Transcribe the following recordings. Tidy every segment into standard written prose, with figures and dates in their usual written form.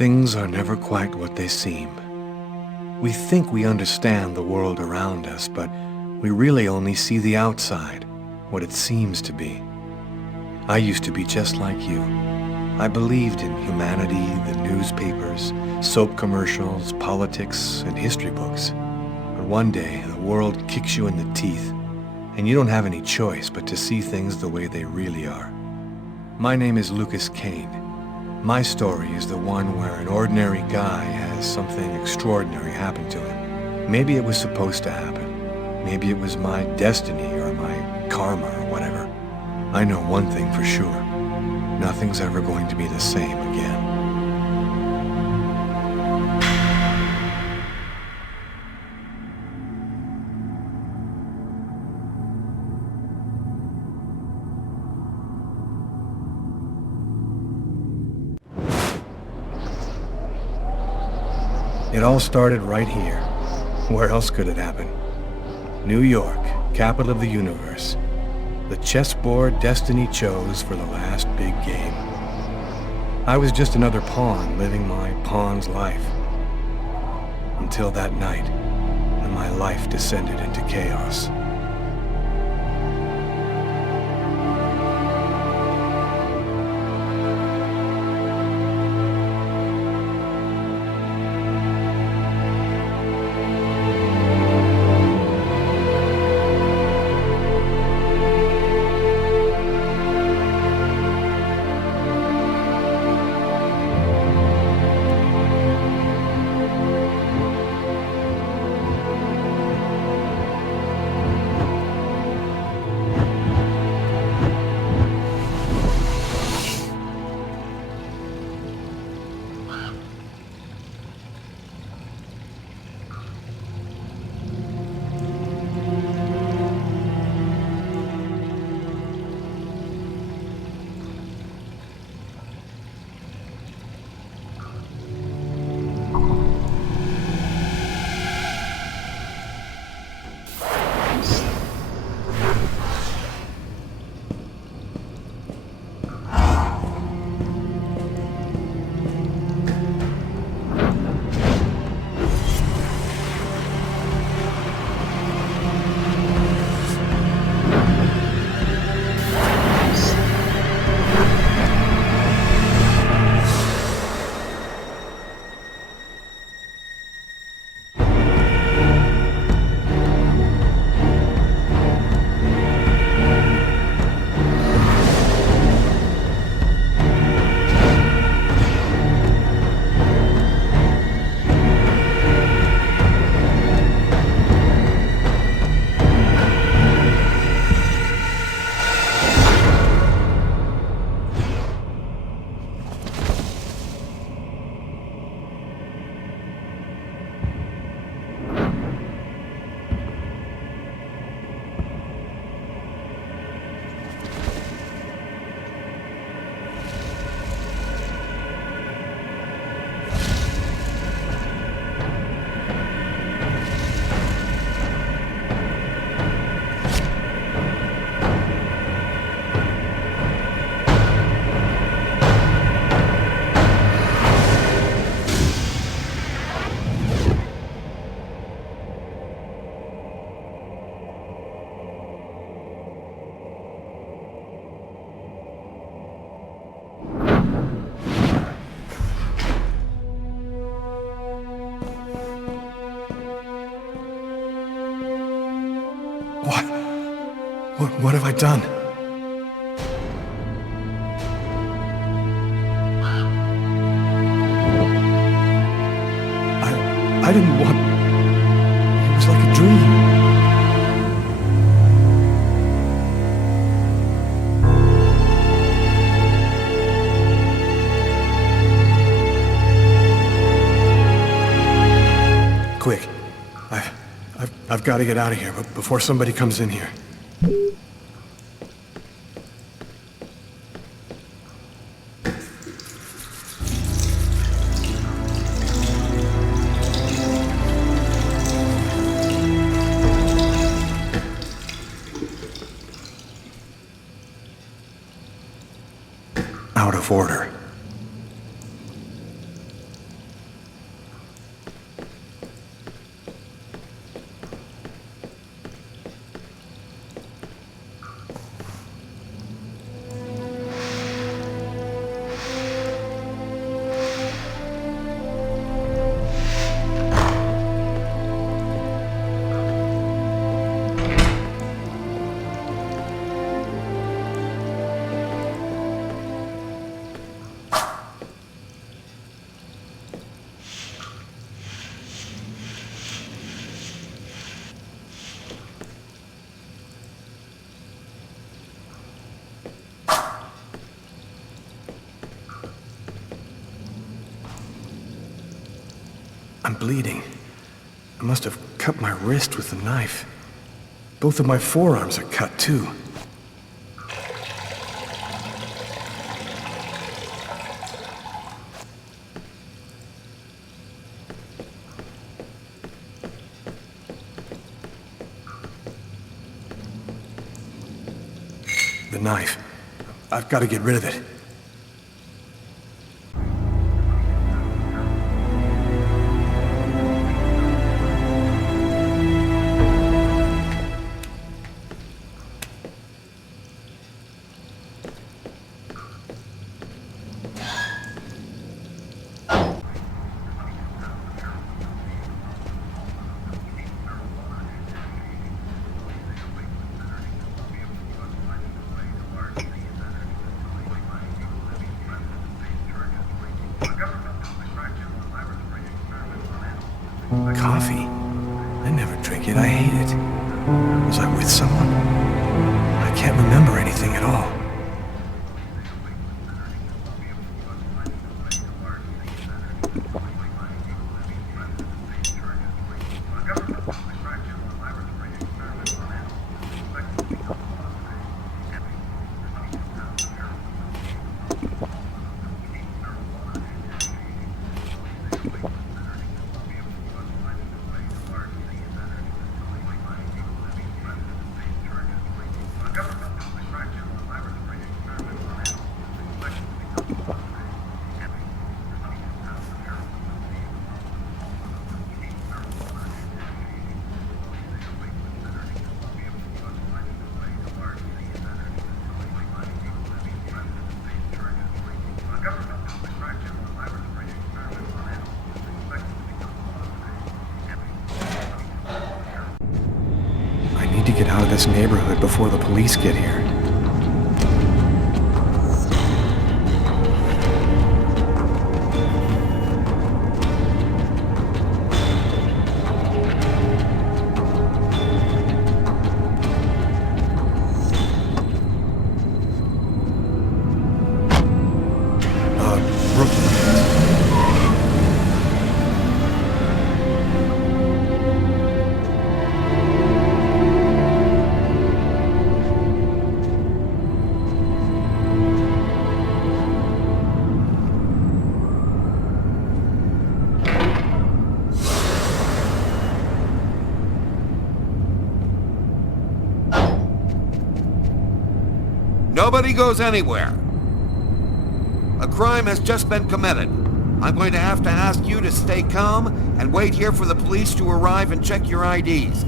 Things are never quite what they seem. We think we understand the world around us, but we really only see the outside, what it seems to be. I used to be just like you. I believed in humanity, the newspapers, soap commercials, politics, and history books. But one day, the world kicks you in the teeth, and you don't have any choice but to see things the way they really are. My name is Lucas Kane. My story is the one where an ordinary guy has something extraordinary happen to him. Maybe it was supposed to happen. Maybe it was my destiny or my karma or whatever. I know one thing for sure. Nothing's ever going to be the same again. It all started right here. Where else could it happen? New York, capital of the universe. The chessboard destiny chose for the last big game. I was just another pawn living my pawn's life. Until that night, when my life descended into chaos. What have I done? I didn't want... It was like a dream. Quick. I've got to get out of here before somebody comes in here. Out of order. I'm bleeding. I must have cut my wrist with the knife. Both of my forearms are cut, too. The knife. I've got to get rid of it. Coffee? I never drink it. I hate it. Was I with someone? I can't remember anything at all. I need to get out of this neighborhood before the police get here. Brooklyn. Nobody goes anywhere. A crime has just been committed. I'm going to have to ask you to stay calm and wait here for the police to arrive and check your IDs.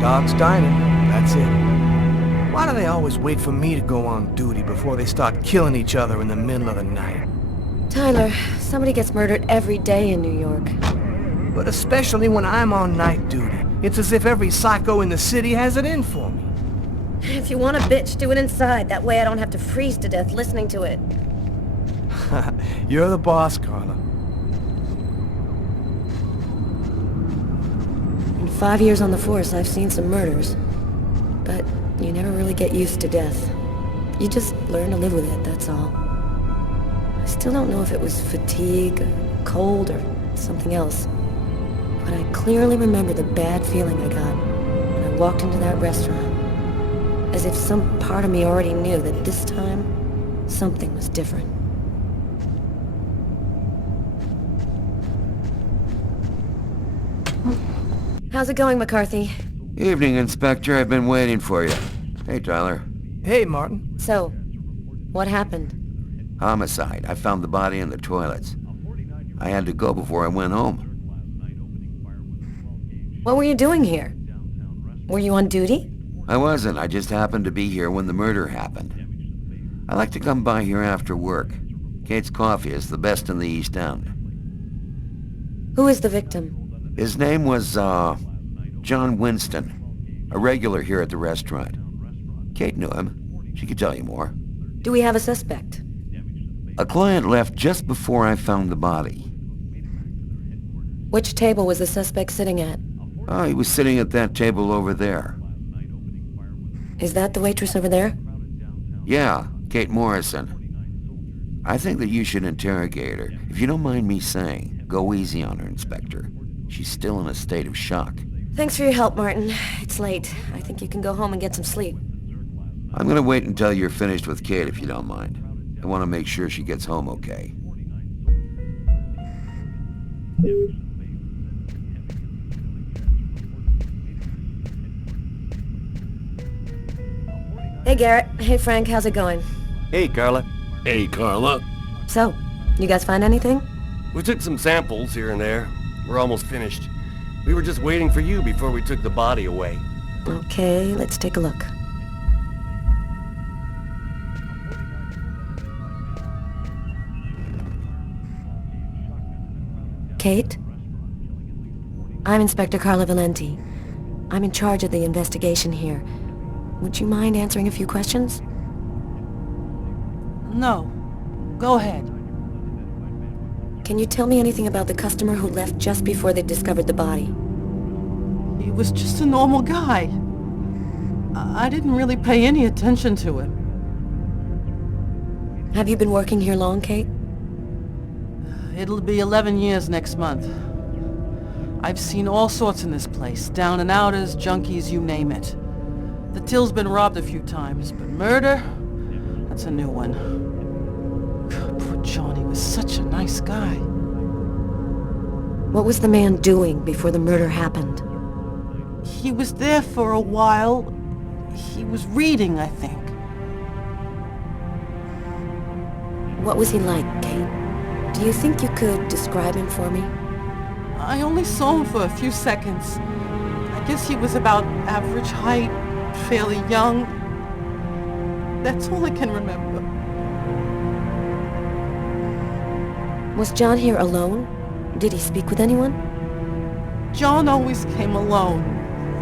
Dog's Diner, that's it. Why do they always wait for me to go on duty before they start killing each other in the middle of the night? Tyler, somebody gets murdered every day in New York. But especially when I'm on night duty. It's as if every psycho in the city has it in for me. If you want a bitch, do it inside. That way I don't have to freeze to death listening to it. You're the boss, Carla. In 5 years on the force, I've seen some murders. But you never really get used to death. You just learn to live with it, that's all. I still don't know if it was fatigue, or cold, or something else. But I clearly remember the bad feeling I got when I walked into that restaurant. As if some part of me already knew that this time, something was different. How's it going, McCarthy? Evening, Inspector. I've been waiting for you. Hey, Tyler. Hey, Martin. So, what happened? Homicide. I found the body in the toilets. I had to go before I went home. What were you doing here? Were you on duty? I wasn't. I just happened to be here when the murder happened. I like to come by here after work. Kate's Coffee is the best in the East End. Who is the victim? His name was, John Winston. A regular here at the restaurant. Kate knew him. She could tell you more. Do we have a suspect? A client left just before I found the body. Which table was the suspect sitting at? Oh, he was sitting at that table over there. Is that the waitress over there? Yeah, Kate Morrison. I think that you should interrogate her. If you don't mind me saying, go easy on her, Inspector. She's still in a state of shock. Thanks for your help, Martin. It's late. I think you can go home and get some sleep. I'm gonna wait until you're finished with Kate, if you don't mind. I want to make sure she gets home okay. Hey, Garrett. Hey, Frank. How's it going? Hey, Carla. Hey, Carla. So, you guys find anything? We took some samples here and there. We're almost finished. We were just waiting for you before we took the body away. Okay, let's take a look. Kate? I'm Inspector Carla Valenti. I'm in charge of the investigation here. Would you mind answering a few questions? No. Go ahead. Can you tell me anything about the customer who left just before they discovered the body? He was just a normal guy. I didn't really pay any attention to him. Have you been working here long, Kate? It'll be 11 years next month. I've seen all sorts in this place. Down and outers, junkies, you name it. The till's been robbed a few times, but murder? That's a new one. Poor Johnny was such a nice guy. What was the man doing before the murder happened? He was there for a while. He was reading, I think. What was he like, Kate? Do you think you could describe him for me? I only saw him for a few seconds. I guess he was about average height, fairly young. That's all I can remember. Was John here alone? Did he speak with anyone? John always came alone.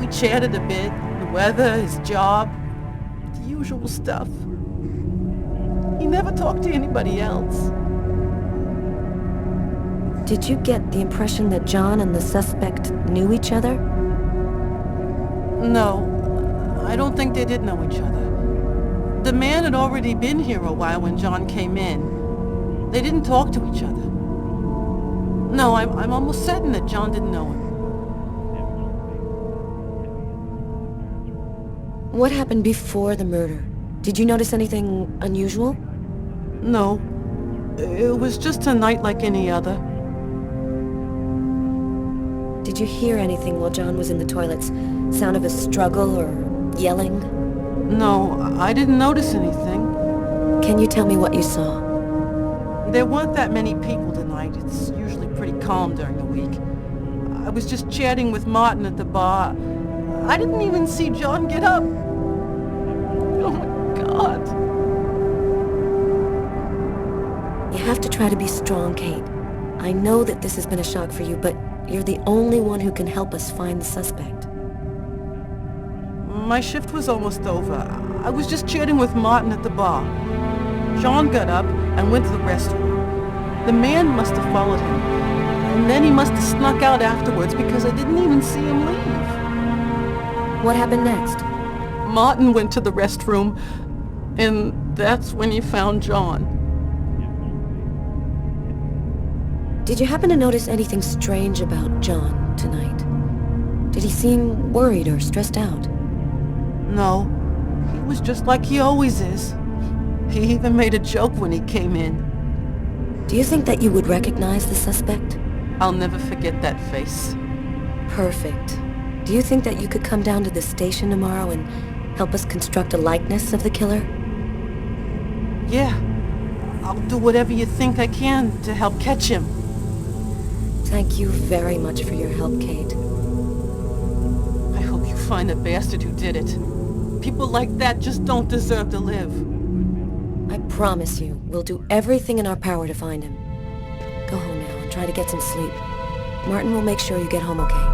We chatted a bit, the weather, his job, the usual stuff. He never talked to anybody else. Did you get the impression that John and the suspect knew each other? No, I don't think they did know each other. The man had already been here a while when John came in. They didn't talk to each other. No, I'm almost certain that John didn't know him. What happened before the murder? Did you notice anything unusual? No, it was just a night like any other. Did you hear anything while John was in the toilets? Sound of a struggle or yelling? No, I didn't notice anything. Can you tell me what you saw? There weren't that many people tonight. It's usually pretty calm during the week. I was just chatting with Martin at the bar. I didn't even see John get up. Oh my God. You have to try to be strong, Kate. I know that this has been a shock for you, but you're the only one who can help us find the suspect. My shift was almost over. I was just chatting with Martin at the bar. John got up and went to the restroom. The man must have followed him. And then he must have snuck out afterwards because I didn't even see him leave. What happened next? Martin went to the restroom, and that's when he found John. Did you happen to notice anything strange about John tonight? Did he seem worried or stressed out? No, he was just like he always is. He even made a joke when he came in. Do you think that you would recognize the suspect? I'll never forget that face. Perfect. Do you think that you could come down to the station tomorrow and help us construct a likeness of the killer? Yeah, I'll do whatever you think I can to help catch him. Thank you very much for your help, Kate. I hope you find the bastard who did it. People like that just don't deserve to live. I promise you, we'll do everything in our power to find him. Go home now and try to get some sleep. Martin will make sure you get home okay.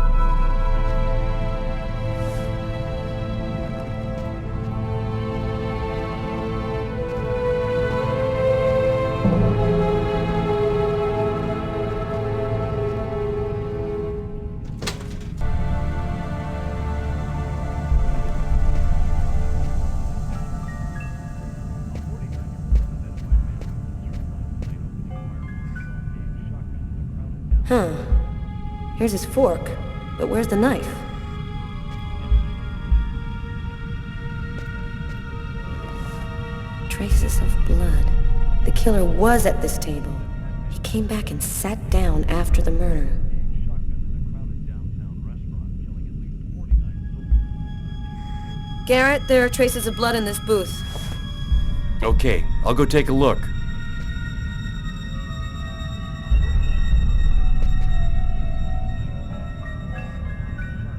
Huh. Here's his fork, but where's the knife? Traces of blood. The killer was at this table. He came back and sat down after the murder. Garrett, there are traces of blood in this booth. Okay, I'll go take a look.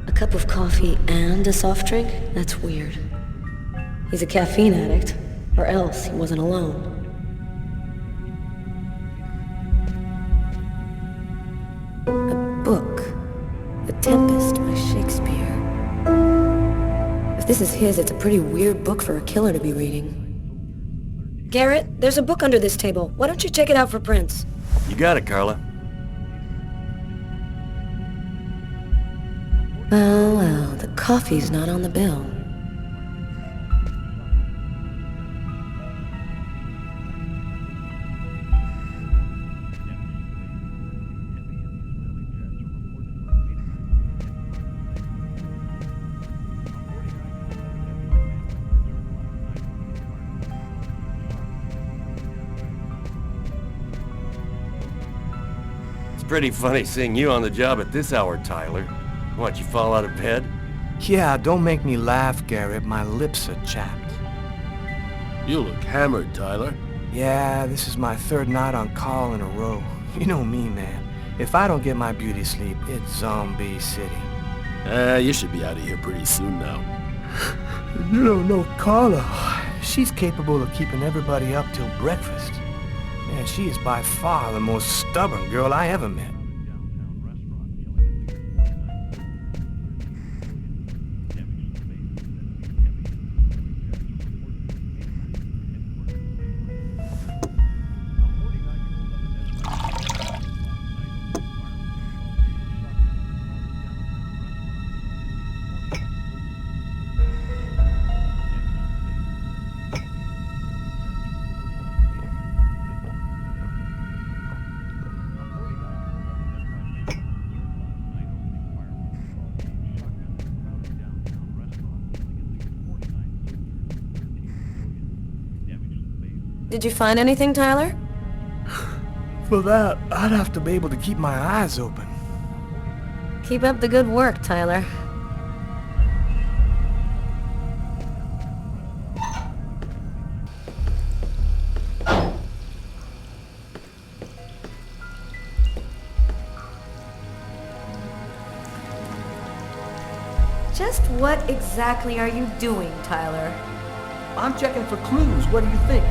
A cup of coffee and a soft drink? That's weird. He's a caffeine addict, or else he wasn't alone. A book. The Tempest by Shakespeare. If this is his, it's a pretty weird book for a killer to be reading. Garrett, there's a book under this table. Why don't you check it out for prints? You got it, Carla. Well, the coffee's not on the bill. It's pretty funny seeing you on the job at this hour, Tyler. What, you fall out of bed? Yeah, don't make me laugh, Garrett. My lips are chapped. You look hammered, Tyler. Yeah, this is my third night on call in a row. You know me, man. If I don't get my beauty sleep, it's Zombie City. You should be out of here pretty soon now. You don't know Carla. She's capable of keeping everybody up till breakfast. Man, she is by far the most stubborn girl I ever met. Did you find anything, Tyler? For that, I'd have to be able to keep my eyes open. Keep up the good work, Tyler. Just what exactly are you doing, Tyler? I'm checking for clues. What do you think?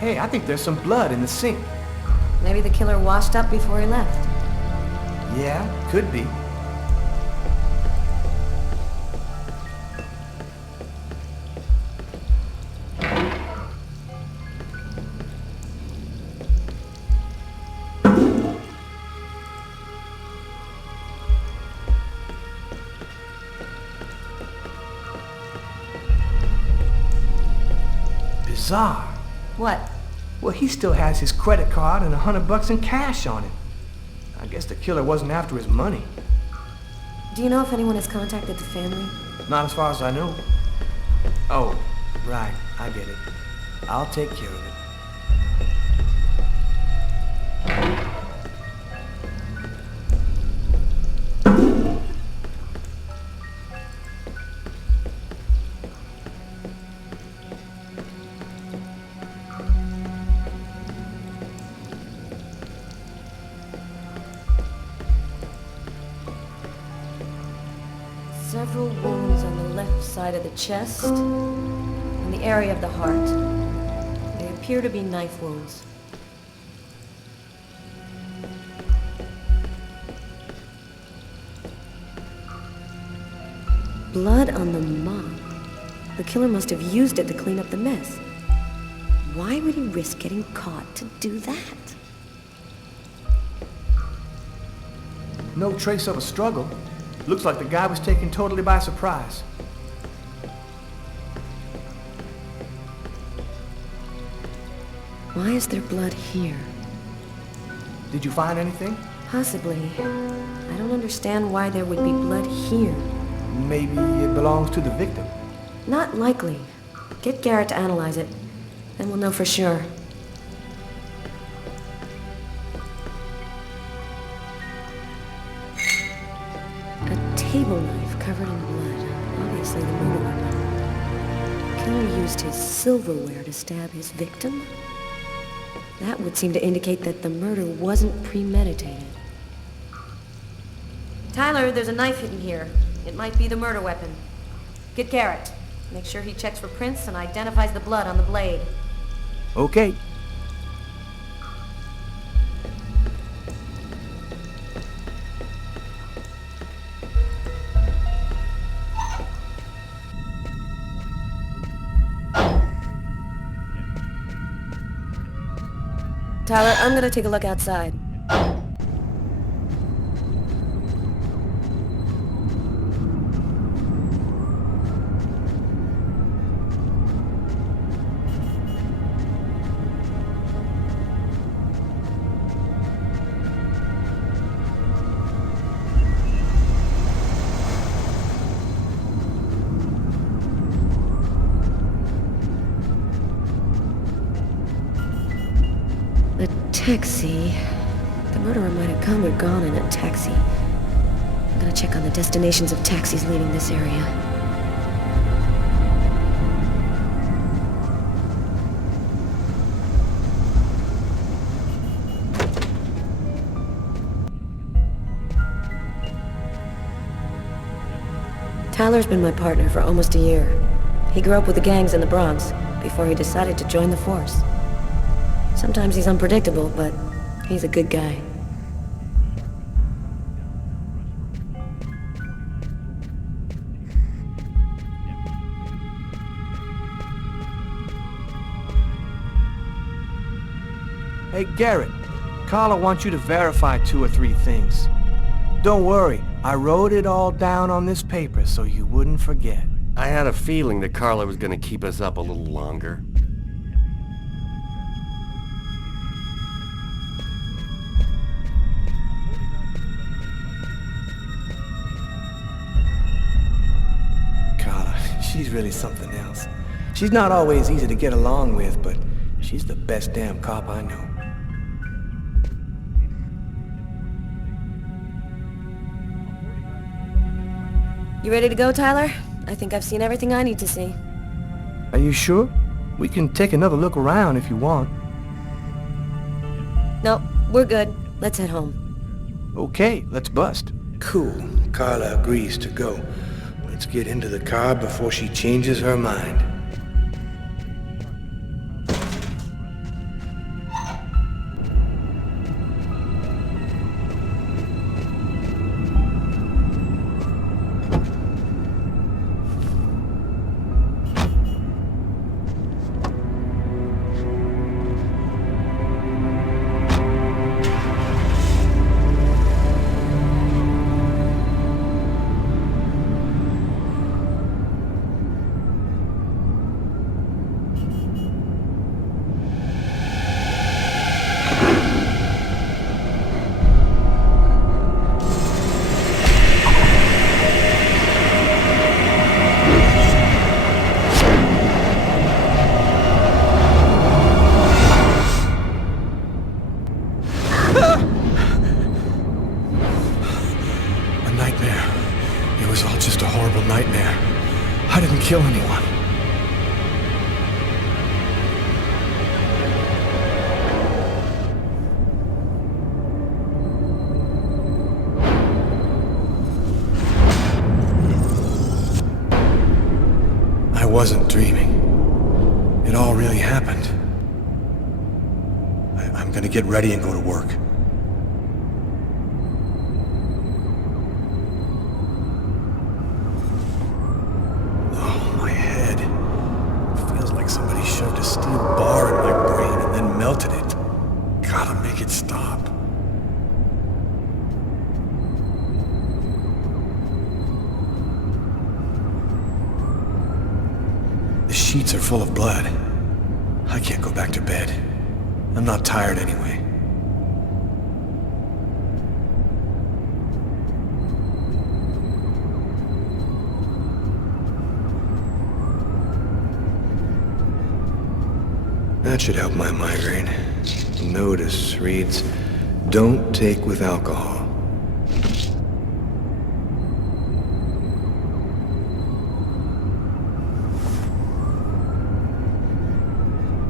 Hey, I think there's some blood in the sink. Maybe the killer washed up before he left. Yeah, could be. Bizarre. What? Well, he still has his credit card and $100 in cash on him. I guess the killer wasn't after his money. Do you know if anyone has contacted the family? Not as far as I know. Oh, right. I get it. I'll take care of it. Several wounds on the left side of the chest and the area of the heart. They appear to be knife wounds. Blood on the mop. The killer must have used it to clean up the mess. Why would he risk getting caught to do that? No trace of a struggle. Looks like the guy was taken totally by surprise. Why is there blood here? Did you find anything? Possibly. I don't understand why there would be blood here. Maybe it belongs to the victim. Not likely. Get Garrett to analyze it. Then we'll know for sure. A table knife covered in blood. Obviously the murder weapon. The killer used his silverware to stab his victim? That would seem to indicate that the murder wasn't premeditated. Tyler, there's a knife hidden here. It might be the murder weapon. Get Garrett. Make sure he checks for prints and identifies the blood on the blade. Okay. Tyler, I'm gonna take a look outside. Taxi. The murderer might have come or gone in a taxi. I'm gonna check on the destinations of taxis leaving this area. Tyler's been my partner for almost a year. He grew up with the gangs in the Bronx before he decided to join the force. Sometimes he's unpredictable, but he's a good guy. Hey, Garrett. Carla wants you to verify 2 or 3 things. Don't worry, I wrote it all down on this paper so you wouldn't forget. I had a feeling that Carla was gonna keep us up a little longer. She's really something else. She's not always easy to get along with, but she's the best damn cop I know. You ready to go, Tyler? I think I've seen everything I need to see. Are you sure? We can take another look around if you want. No, we're good. Let's head home. Okay, let's bust. Cool. Carla agrees to go. Let's get into the car before she changes her mind. Kill anyone. I wasn't dreaming. It all really happened. I'm gonna get ready and go to work. Shoved a steel bar in my brain and then melted it. Gotta make it stop. sheets are full of blood. I can't go back to bed. I'm not tired anyway. That should help my migraine. The notice reads, "Don't take with alcohol."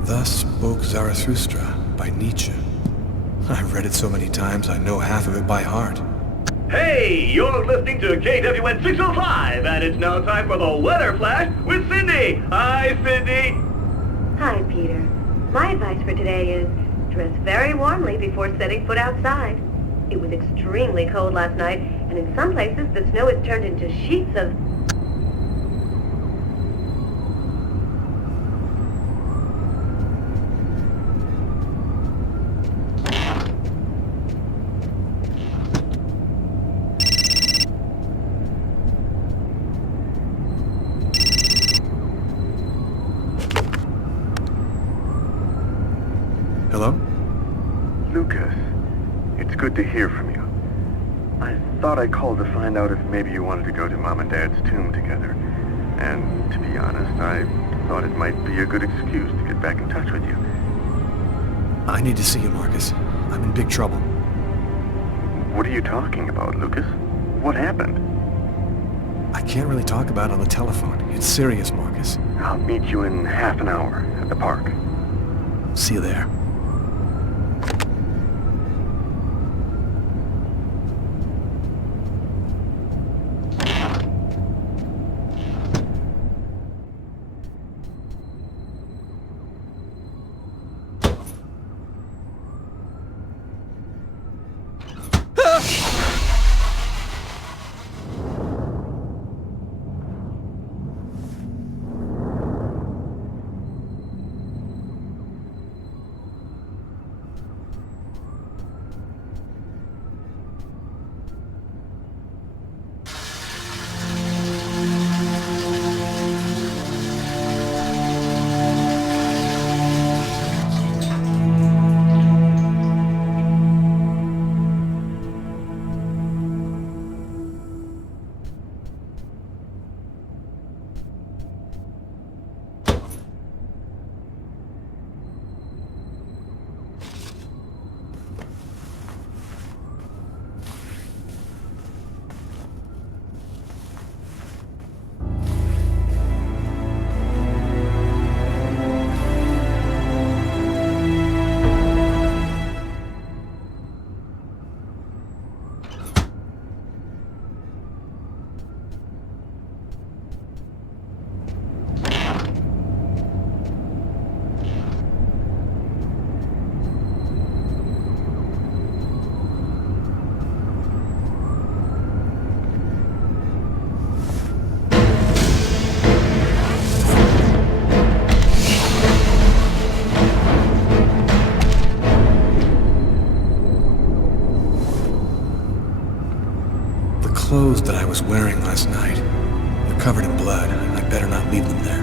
Thus spoke Zarathustra by Nietzsche. I've read it so many times I know half of it by heart. Hey, you're listening to KWN 605, and it's now time for the Weather Flash with Cindy. Hi, Cindy. Hi, Peter. My advice for today is dress very warmly before setting foot outside. It was extremely cold last night, and in some places the snow has turned into sheets of... Hello? Lucas, it's good to hear from you. I thought I called to find out if maybe you wanted to go to Mom and Dad's tomb together. And to be honest, I thought it might be a good excuse to get back in touch with you. I need to see you, Marcus. I'm in big trouble. What are you talking about, Lucas? What happened? I can't really talk about it on the telephone. It's serious, Marcus. I'll meet you in half an hour at the park. See you there. The clothes that I was wearing last night, they're covered in blood. I better not leave them there.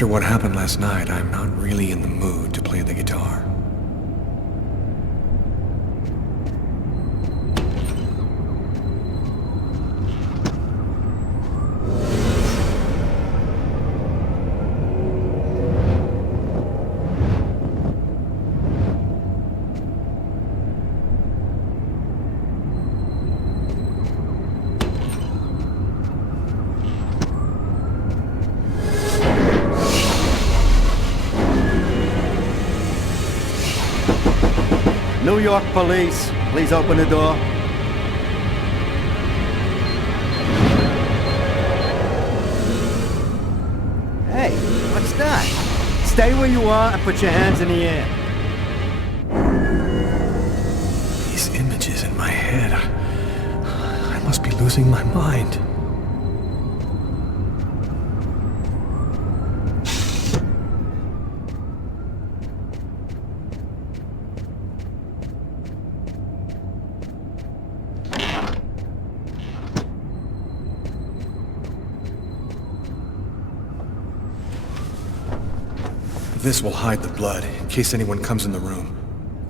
After what happened last night, I'm not really in the mood to play the guitar. New York police, please open the door. Hey, what's that? Stay where you are and put your hands in the air. These images in my head. I must be losing my mind. This will hide the blood, in case anyone comes in the room.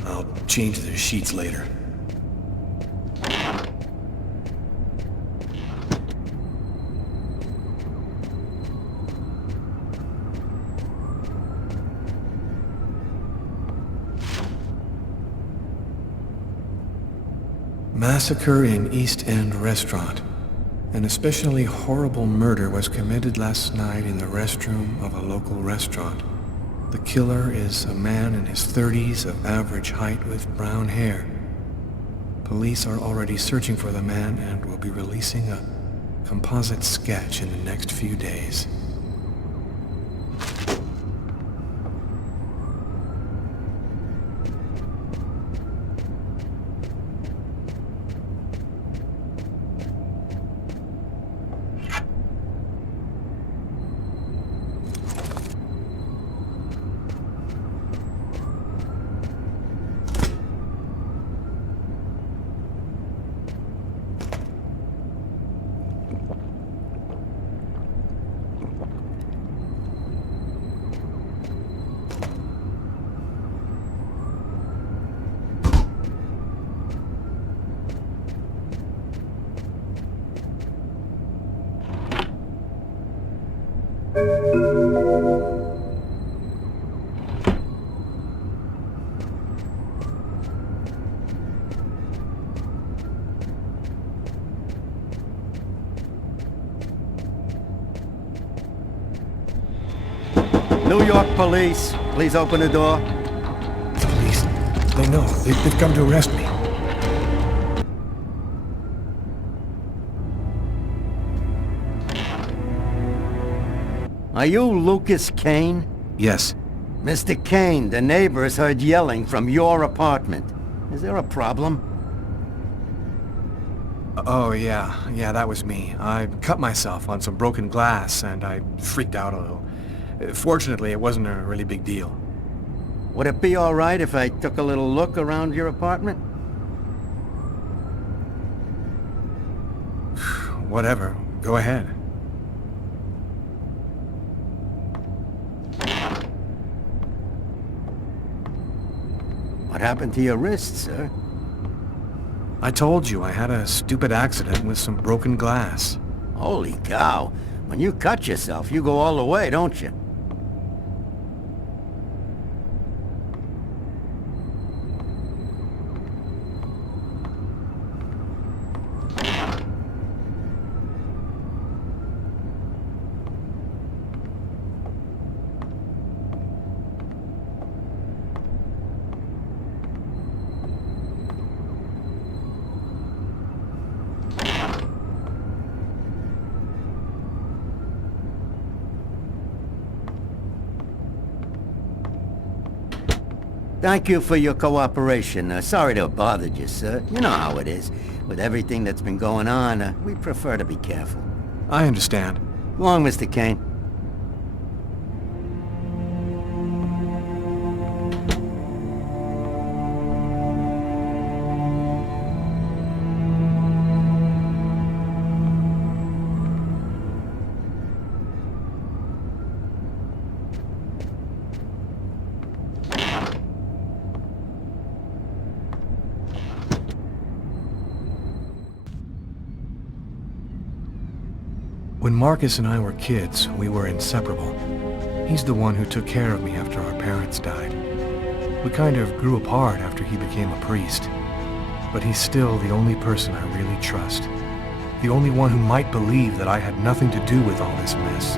I'll change the sheets later. Massacre in East End restaurant. An especially horrible murder was committed last night in the restroom of a local restaurant. The killer is a man in his 30s of average height with brown hair. Police are already searching for the man and will be releasing a composite sketch in the next few days. New York police, please open the door. Police? They know. They've come to arrest me. Are you Lucas Kane? Yes. Mr. Kane, the neighbors heard yelling from your apartment. Is there a problem? Oh, yeah, that was me. I cut myself on some broken glass, and I freaked out a little. Fortunately, it wasn't a really big deal. Would it be all right if I took a little look around your apartment? Whatever. Go ahead. What happened to your wrist, sir? I told you I had a stupid accident with some broken glass. Holy cow. When you cut yourself, you go all the way, don't you? Thank you for your cooperation. Sorry to have bothered you, sir. You know how it is. With everything that's been going on, we prefer to be careful. I understand. Go on, Mr. Kane. When Marcus and I were kids, we were inseparable. He's the one who took care of me after our parents died. We kind of grew apart after he became a priest. But he's still the only person I really trust. The only one who might believe that I had nothing to do with all this mess.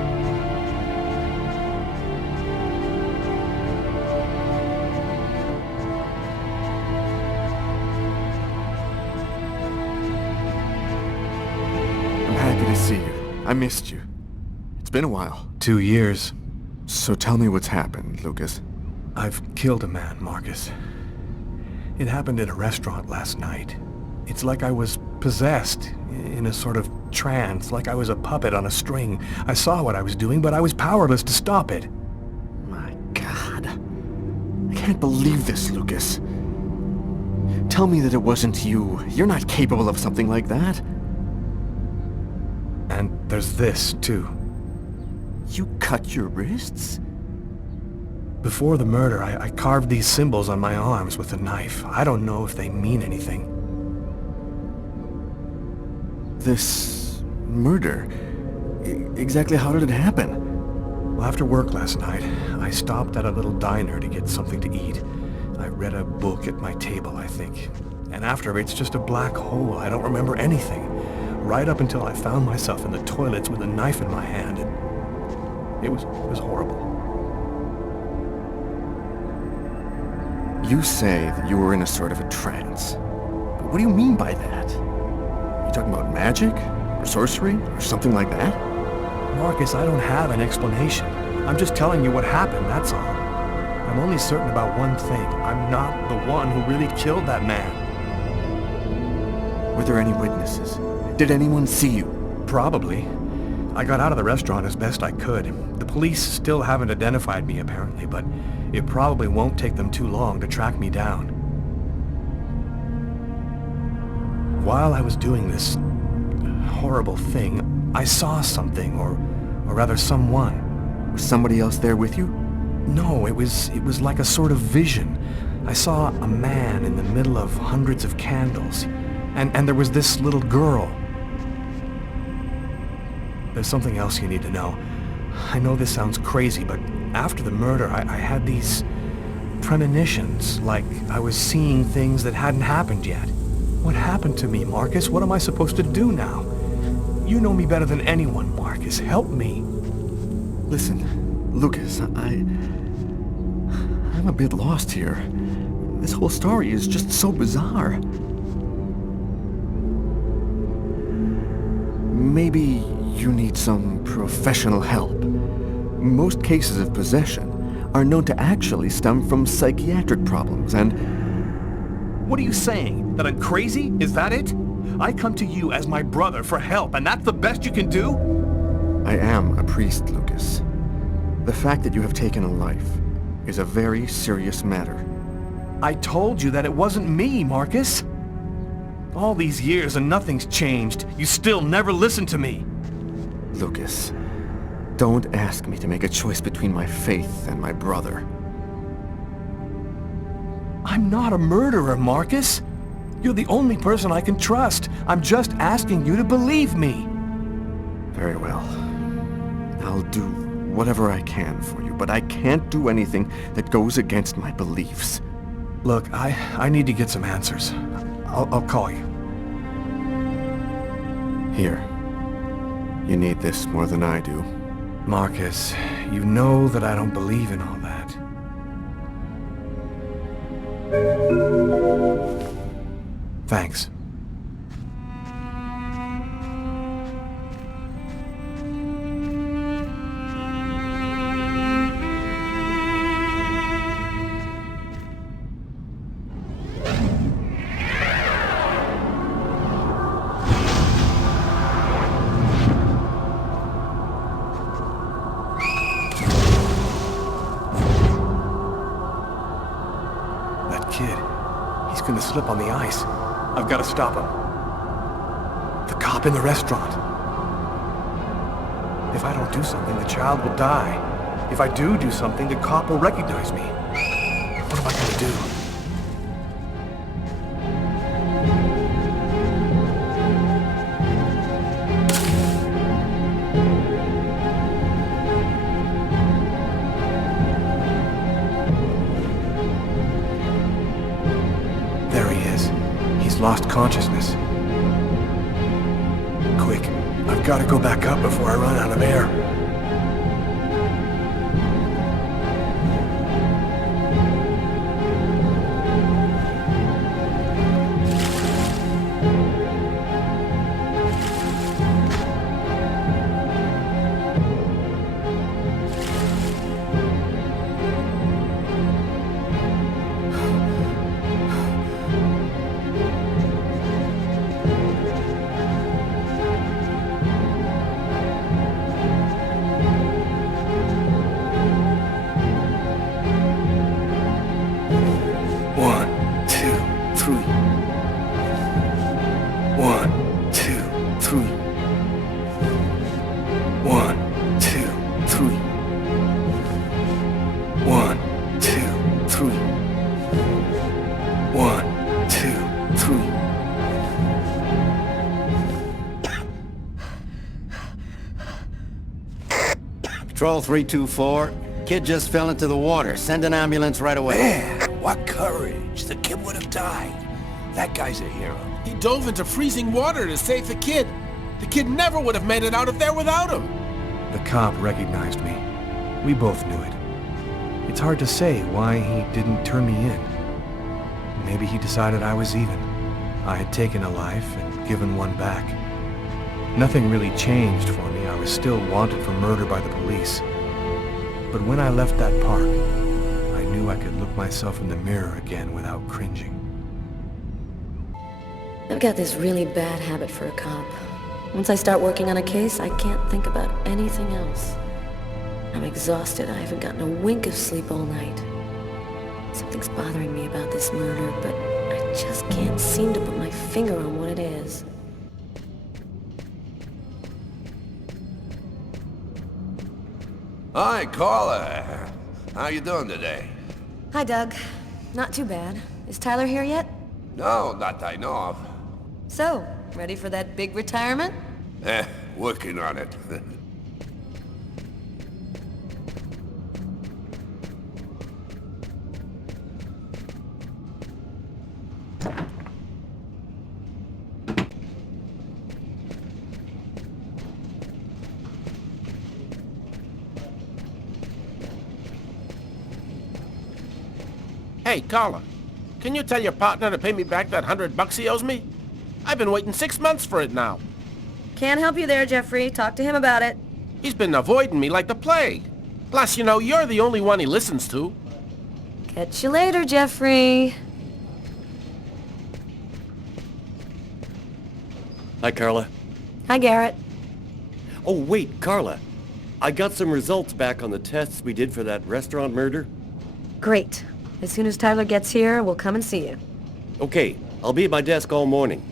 I'm happy to see you. I missed you. It's been a while. 2 years. So tell me what's happened, Lucas. I've killed a man, Marcus. It happened in a restaurant last night. It's like I was possessed, in a sort of trance, like I was a puppet on a string. I saw what I was doing, but I was powerless to stop it. My God. I can't believe this, Lucas. Tell me that it wasn't you. You're not capable of something like that. And there's this, too. You cut your wrists? Before the murder, I carved these symbols on my arms with a knife. I don't know if they mean anything. This murder? Exactly how did it happen? Well, after work last night, I stopped at a little diner to get something to eat. I read a book at my table, I think. And after, it's just a black hole. I don't remember anything. Right up until I found myself in the toilets with a knife in my hand. It was horrible. You say that you were in a sort of a trance. But what do you mean by that? You talking about magic? Or sorcery? Or something like that? Marcus, I don't have an explanation. I'm just telling you what happened, that's all. I'm only certain about one thing. I'm not the one who really killed that man. Were there any witnesses? Did anyone see you? Probably. I got out of the restaurant as best I could. The police still haven't identified me, apparently, but it probably won't take them too long to track me down. While I was doing this horrible thing, I saw something, or rather someone. Was somebody else there with you? No, it was like a sort of vision. I saw a man in the middle of hundreds of candles, and there was this little girl. There's something else you need to know. I know this sounds crazy, but after the murder, I had these premonitions, like I was seeing things that hadn't happened yet. What happened to me, Marcus? What am I supposed to do now? You know me better than anyone, Marcus. Help me. Listen, Lucas, I'm a bit lost here. This whole story is just so bizarre. Maybe you need some professional help. Most cases of possession are known to actually stem from psychiatric problems and... What are you saying? That I'm crazy? Is that it? I come to you as my brother for help, and that's the best you can do? I am a priest, Lucas. The fact that you have taken a life is a very serious matter. I told you that it wasn't me, Marcus. All these years and nothing's changed. You still never listen to me. Lucas, don't ask me to make a choice between my faith and my brother. I'm not a murderer, Marcus. You're the only person I can trust. I'm just asking you to believe me. Very well. I'll do whatever I can for you, but I can't do anything that goes against my beliefs. Look, I need to get some answers. I'll call you. Here. You need this more than I do. Marcus, you know that I don't believe in all that. Thanks. He's gonna slip on the ice. I've got to stop him. The cop in the restaurant. If I don't do something, the child will die. If I do something, the cop will recognize me. What am I gonna do? lost consciousness. Quick, I've got to go back up before I run out of air. Patrol 324. Kid just fell into the water. Send an ambulance right away. Man, what courage. The kid would have died. That guy's a hero. He dove into freezing water to save the kid. The kid never would have made it out of there without him. The cop recognized me. We both knew it. It's hard to say why he didn't turn me in. Maybe he decided I was even. I had taken a life and given one back. Nothing really changed for me. I was still wanted for murder by the police. But when I left that park, I knew I could look myself in the mirror again without cringing. I've got this really bad habit for a cop. Once I start working on a case, I can't think about anything else. I'm exhausted. I haven't gotten a wink of sleep all night. Something's bothering me about this murder, but I just can't seem to put my finger on what it is. Hi, Carla. How you doing today? Hi, Doug. Not too bad. Is Tyler here yet? No, not that I know of. So, ready for that big retirement? Working on it. Hey, Carla, can you tell your partner to pay me back that $100 he owes me? I've been waiting 6 months for it now. Can't help you there, Jeffrey. Talk to him about it. He's been avoiding me like the plague. Plus, you know, you're the only one he listens to. Catch you later, Jeffrey. Hi, Carla. Hi, Garrett. Oh, wait, Carla. I got some results back on the tests we did for that restaurant murder. Great. As soon as Tyler gets here, we'll come and see you. Okay, I'll be at my desk all morning.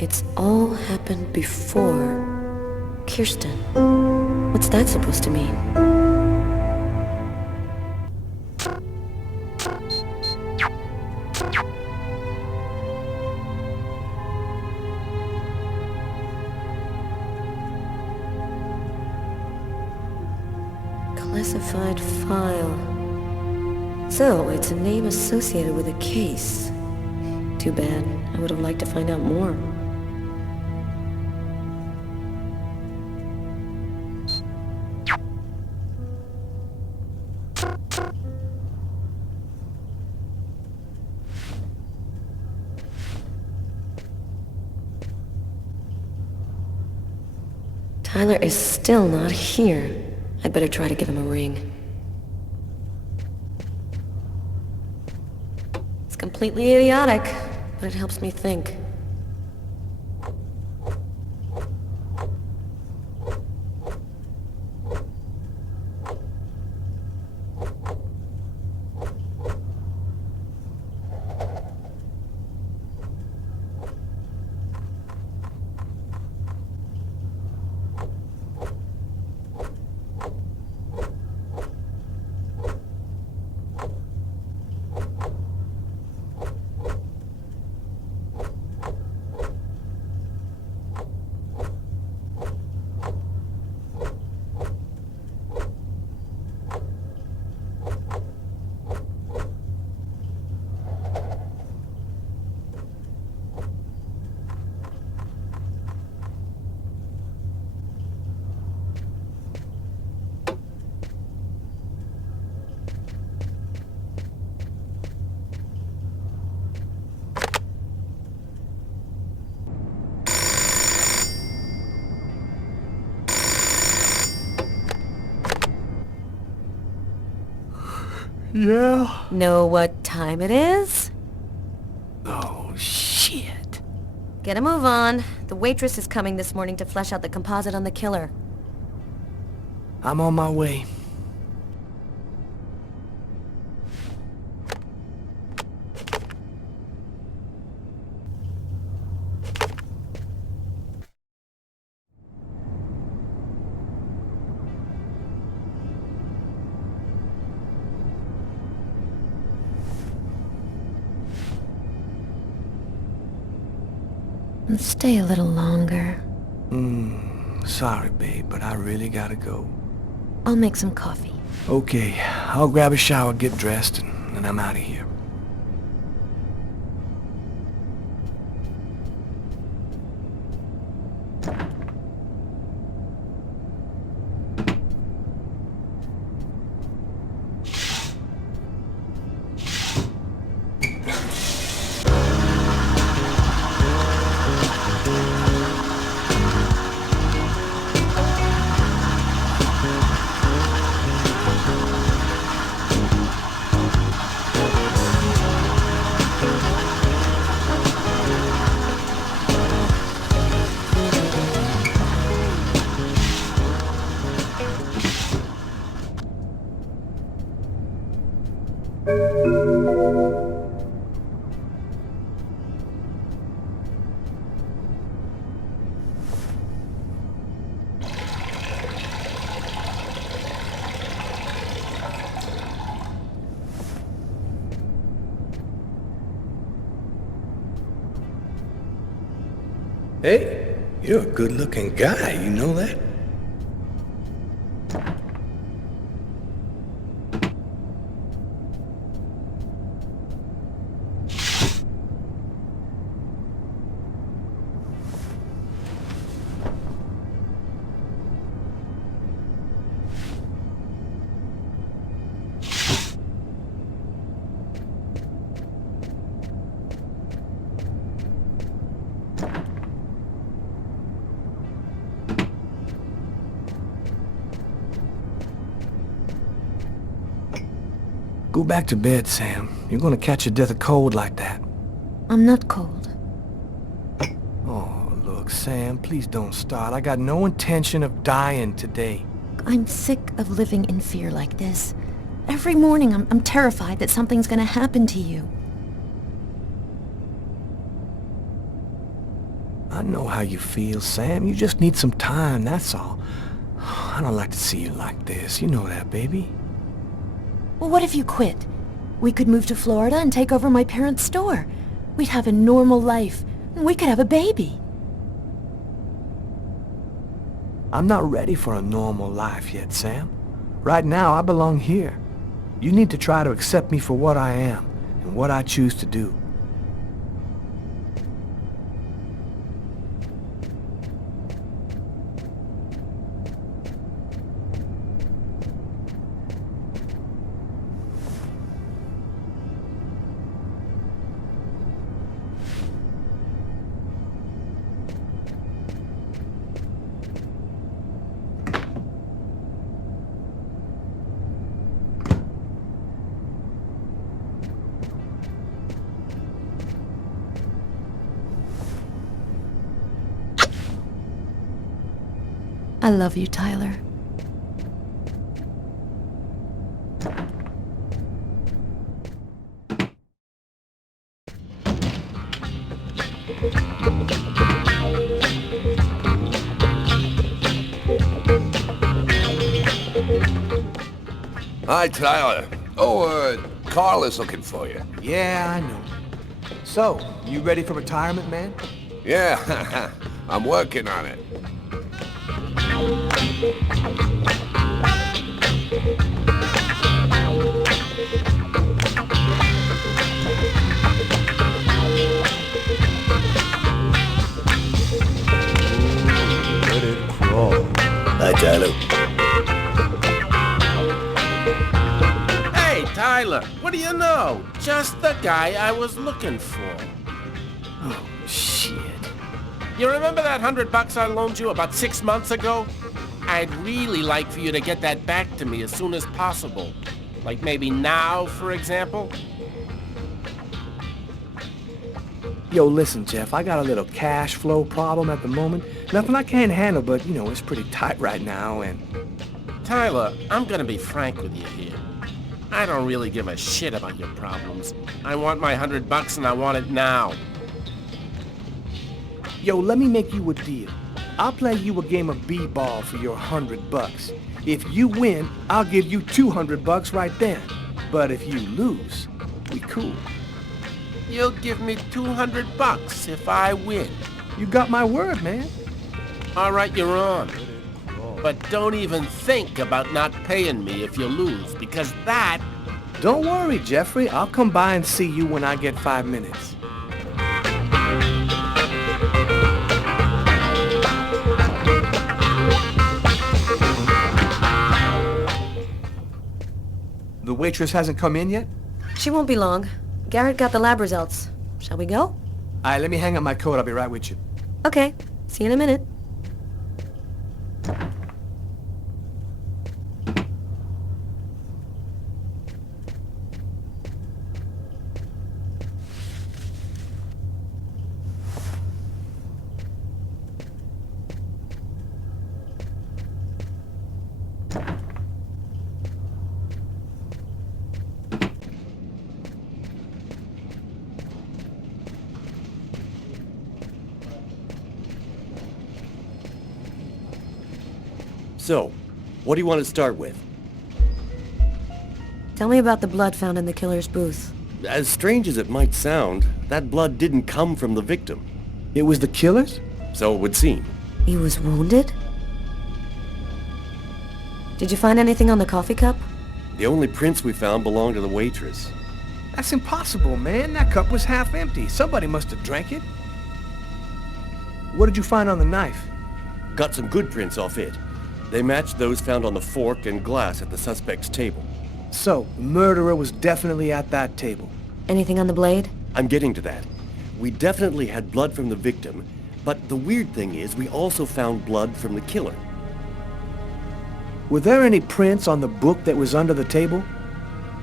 It's all happened before. Kirsten. What's that supposed to mean? Classified file. So, it's a name associated with a case. Too bad. I would have liked to find out more. Tyler is still not here. I'd better try to give him a ring. It's completely idiotic, but it helps me think. Yeah? Know what time it is? Oh, shit. Get a move on. The waitress is coming this morning to flesh out the composite on the killer. I'm on my way. Stay a little longer. Sorry, babe, but I really gotta go. I'll make some coffee. Okay, I'll grab a shower, get dressed, and then I'm out of here. Hey, you're a good-looking guy, you know that? Go back to bed, Sam. You're gonna catch your death of cold like that. I'm not cold. Oh, look, Sam, please don't start. I got no intention of dying today. I'm sick of living in fear like this. Every morning I'm terrified that something's gonna happen to you. I know how you feel, Sam. You just need some time, that's all. I don't like to see you like this. You know that, baby. Well, what if you quit? We could move to Florida and take over my parents' store. We'd have a normal life. We could have a baby. I'm not ready for a normal life yet, Sam. Right now, I belong here. You need to try to accept me for what I am and what I choose to do. I love you, Tyler. Hi, Tyler. Carl is looking for you. Yeah, I know. So, you ready for retirement, man? Yeah, I'm working on it. Let it crawl. Hi, Tyler. Hey, Tyler, what do you know? Just the guy I was looking for. Oh, shit. You remember that $100 I loaned you about 6 months ago? I'd really like for you to get that back to me as soon as possible. Like maybe now, for example? Yo, listen, Jeff, I got a little cash flow problem at the moment. Nothing I can't handle, but, you know, it's pretty tight right now, and... Tyler, I'm gonna be frank with you here. I don't really give a shit about your problems. I want my $100 and I want it now. Yo, let me make you a deal. I'll play you a game of b-ball for your $100. If you win, I'll give you $200 right then. But if you lose, we cool. You'll give me $200 if I win. You got my word, man. All right, you're on. But don't even think about not paying me if you lose, because that... Don't worry, Jeffrey. I'll come by and see you when I get 5 minutes. The waitress hasn't come in yet? She won't be long. Garrett got the lab results. Shall we go? Alright, let me hang up my coat. I'll be right with you. Okay. See you in a minute. So, what do you want to start with? Tell me about the blood found in the killer's booth. As strange as it might sound, that blood didn't come from the victim. It was the killer's? So it would seem. He was wounded? Did you find anything on the coffee cup? The only prints we found belonged to the waitress. That's impossible, man. That cup was half empty. Somebody must have drank it. What did you find on the knife? Got some good prints off it. They matched those found on the fork and glass at the suspect's table. So, the murderer was definitely at that table. Anything on the blade? I'm getting to that. We definitely had blood from the victim, but the weird thing is we also found blood from the killer. Were there any prints on the book that was under the table?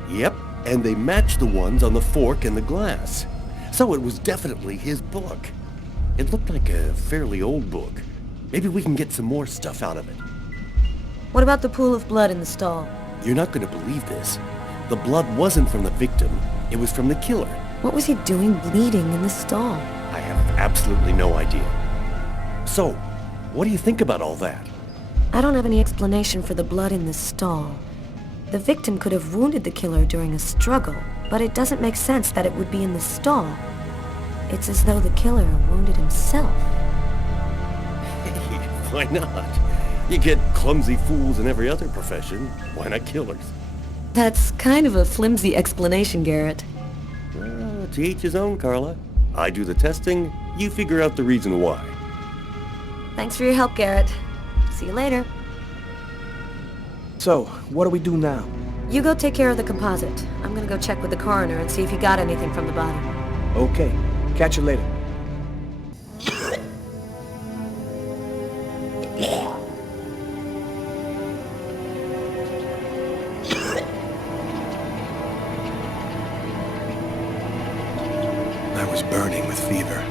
Yep, and they matched the ones on the fork and the glass. So it was definitely his book. It looked like a fairly old book. Maybe we can get some more stuff out of it. What about the pool of blood in the stall? You're not going to believe this. The blood wasn't from the victim. It was from the killer. What was he doing bleeding in the stall? I have absolutely no idea. So, what do you think about all that? I don't have any explanation for the blood in the stall. The victim could have wounded the killer during a struggle, but it doesn't make sense that it would be in the stall. It's as though the killer wounded himself. Why not? You get clumsy fools in every other profession. Why not killers? That's kind of a flimsy explanation, Garrett. Well, to each his own, Carla. I do the testing, you figure out the reason why. Thanks for your help, Garrett. See you later. So, what do we do now? You go take care of the composite. I'm gonna go check with the coroner and see if he got anything from the body. Okay. Catch you later. I was burning with fever.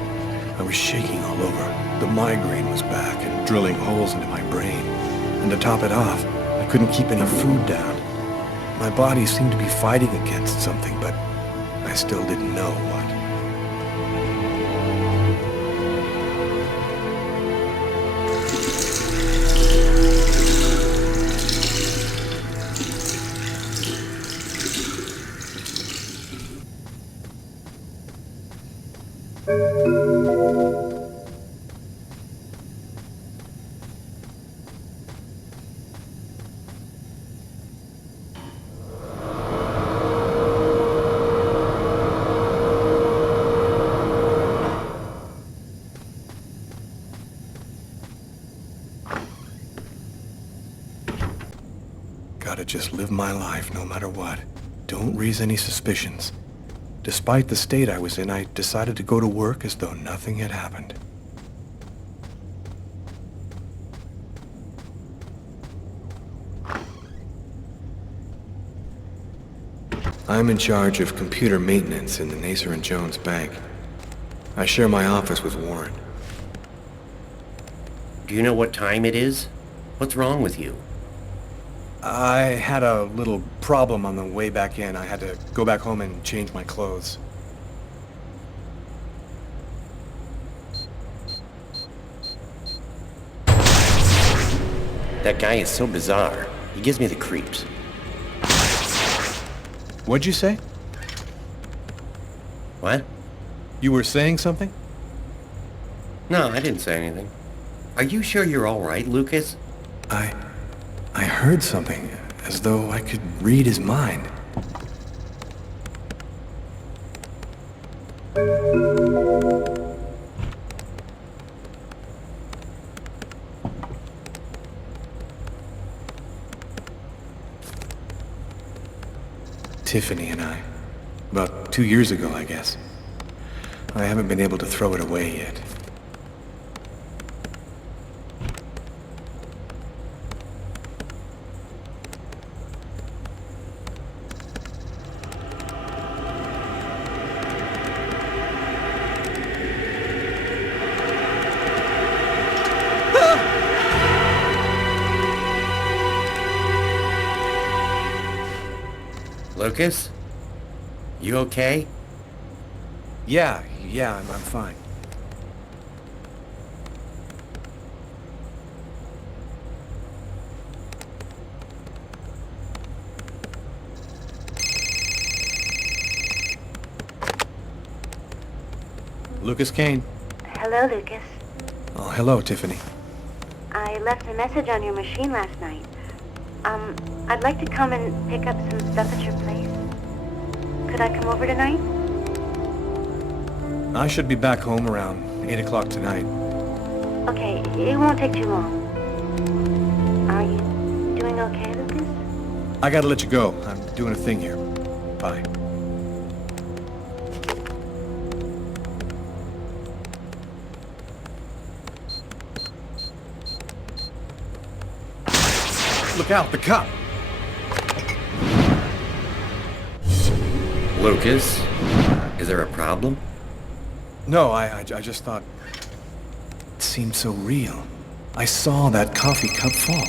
I was shaking all over. The migraine was back and drilling holes into my brain. And to top it off, I couldn't keep any food down. My body seemed to be fighting against something, but I still didn't know what. Gotta just live my life no matter what. Don't raise any suspicions. Despite the state I was in, I decided to go to work as though nothing had happened. I'm in charge of computer maintenance in the Nacer and Jones Bank. I share my office with Warren. Do you know what time it is? What's wrong with you? I had a little problem on the way back in. I had to go back home and change my clothes. That guy is so bizarre. He gives me the creeps. What'd you say? What? You were saying something? No, I didn't say anything. Are you sure you're all right, Lucas? I heard something, as though I could read his mind. Tiffany and I. About 2 years ago, I guess. I haven't been able to throw it away yet. Lucas? You okay? Yeah, I'm fine. Lucas Kane. Hello, Lucas. Oh, hello, Tiffany. I left a message on your machine last night. I'd like to come and pick up some stuff at your place. Could I come over tonight? I should be back home around 8 o'clock tonight. Okay, it won't take too long. Are you doing okay, Lucas? I gotta let you go. I'm doing a thing here. Bye. Look out, the cop! Lucas? Is there a problem? No, I just thought... It seemed so real. I saw that coffee cup fall.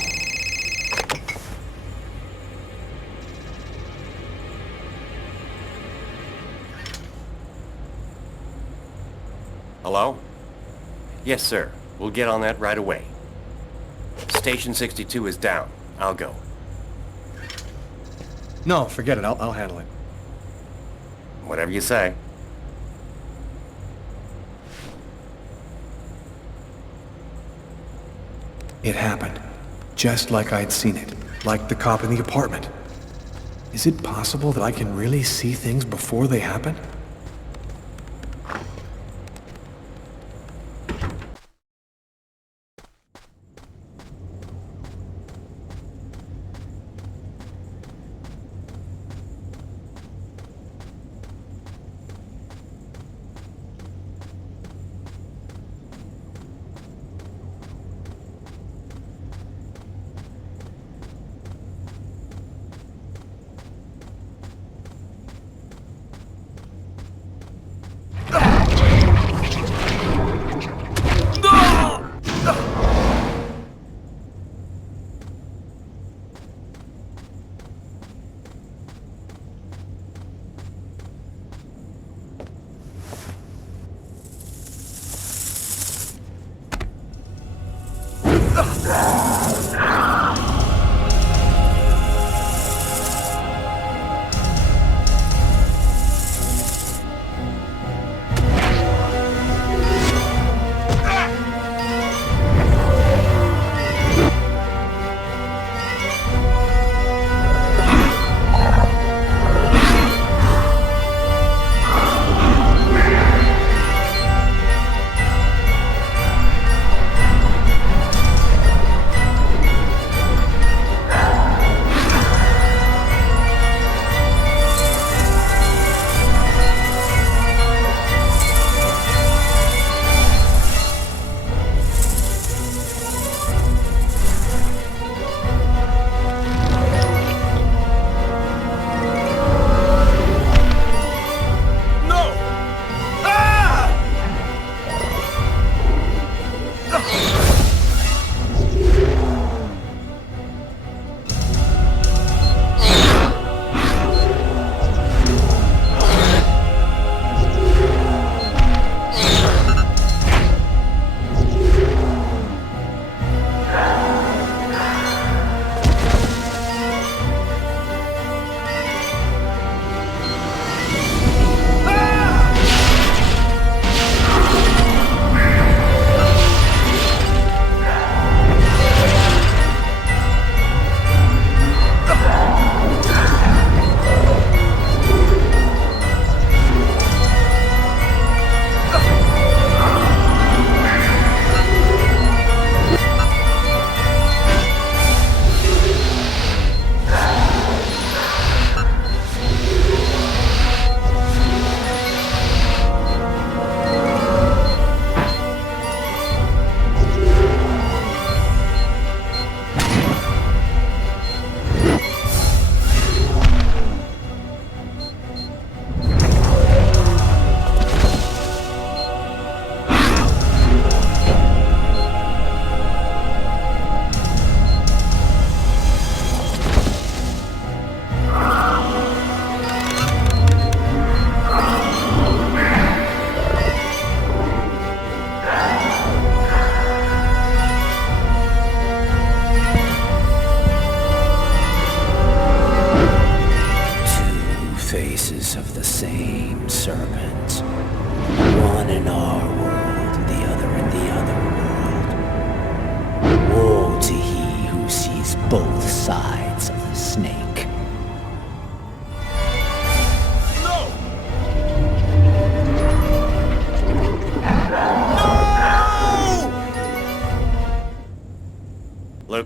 Hello? Yes, sir. We'll get on that right away. Station 62 is down. I'll go. No, forget it. I'll handle it. Whatever you say. It happened. Just like I'd seen it. Like the cop in the apartment. Is it possible that I can really see things before they happen?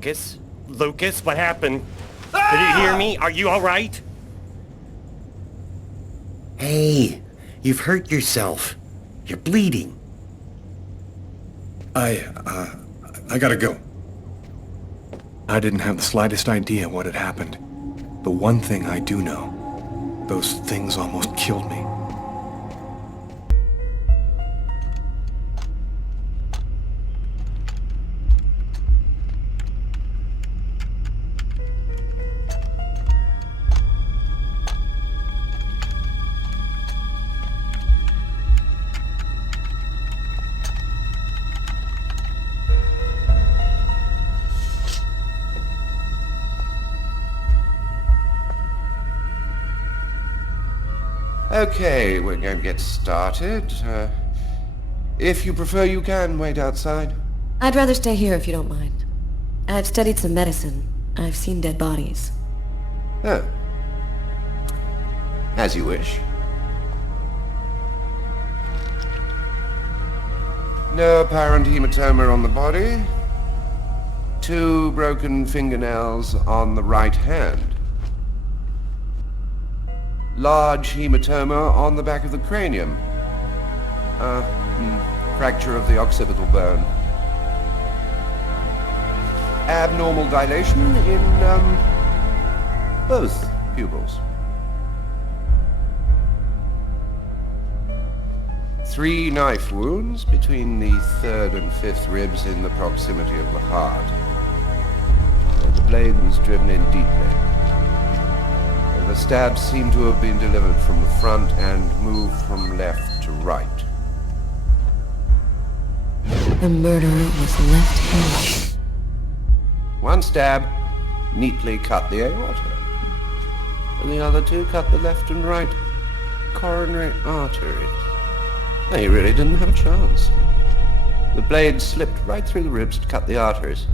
Lucas? Lucas, what happened? Did you hear me? Are you alright? Hey, you've hurt yourself. You're bleeding. I gotta go. I didn't have the slightest idea what had happened. The one thing I do know, those things almost killed me. Okay, we're going to get started. If you prefer, you can wait outside. I'd rather stay here if you don't mind. I've studied some medicine. I've seen dead bodies. Oh. As you wish. No apparent hematoma on the body. 2 broken fingernails on the right hand. Large hematoma on the back of the cranium. Fracture of the occipital bone. Abnormal dilation in, both pupils. 3 knife wounds between the 3rd and 5th ribs in the proximity of the heart. The blade was driven in deeply. The stabs seem to have been delivered from the front and moved from left to right. The murderer was left-handed. 1 stab neatly cut the aorta. And the other 2 cut the left and right coronary arteries. He really didn't have a chance. The blade slipped right through the ribs to cut the arteries.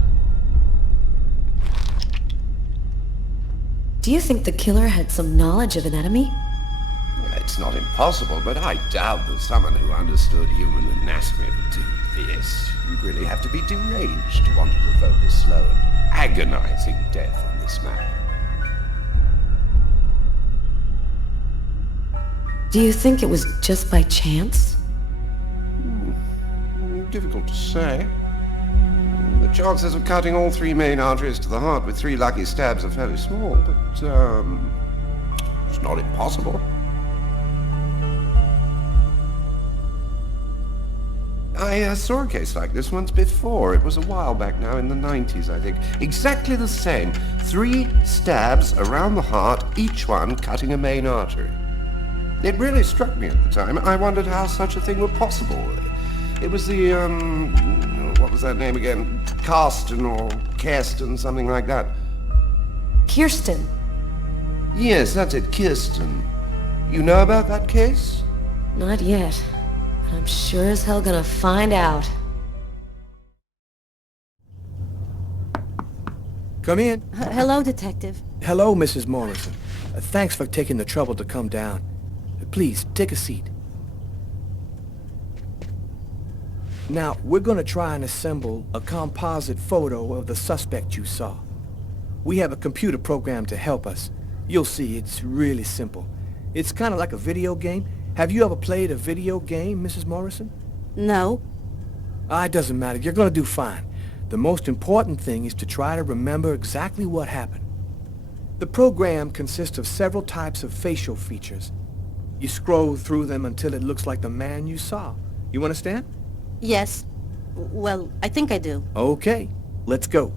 Do you think the killer had some knowledge of anatomy? It's not impossible, but I doubt that someone who understood human anatomy would do this. You'd really have to be deranged to want to provoke a slow and agonizing death in this manner. Do you think it was just by chance? Difficult to say. The chances of cutting all 3 main arteries to the heart with 3 lucky stabs are fairly small, but, it's not impossible. I saw a case like this once before. It was a while back now, in the 90s, I think. Exactly the same. 3 stabs around the heart, each one cutting a main artery. It really struck me at the time. I wondered how such a thing were possible. It was the, what was that name again? Karsten or Kirsten, something like that. Kirsten? Yes, that's it, Kirsten. You know about that case? Not yet. But I'm sure as hell gonna find out. Come in. Hello, Detective. Hello, Mrs. Morrison. Thanks for taking the trouble to come down. Please, take a seat. Now, we're gonna try and assemble a composite photo of the suspect you saw. We have a computer program to help us. You'll see, it's really simple. It's kind of like a video game. Have you ever played a video game, Mrs. Morrison? No. It doesn't matter. You're gonna do fine. The most important thing is to try to remember exactly what happened. The program consists of several types of facial features. You scroll through them until it looks like the man you saw. You understand? Yes. Well, I think I do. Okay, let's go.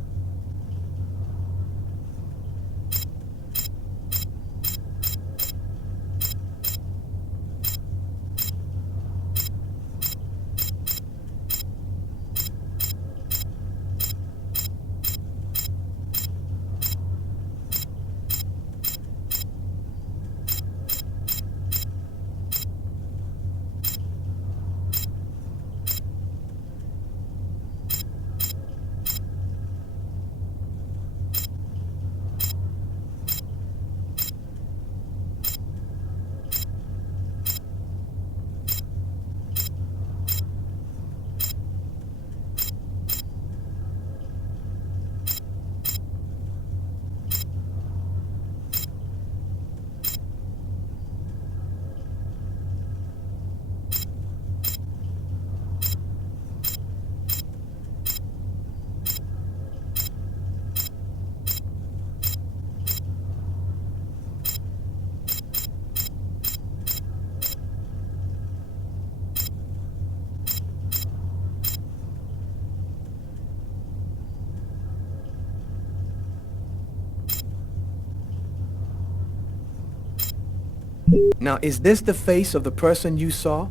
Now, is this the face of the person you saw?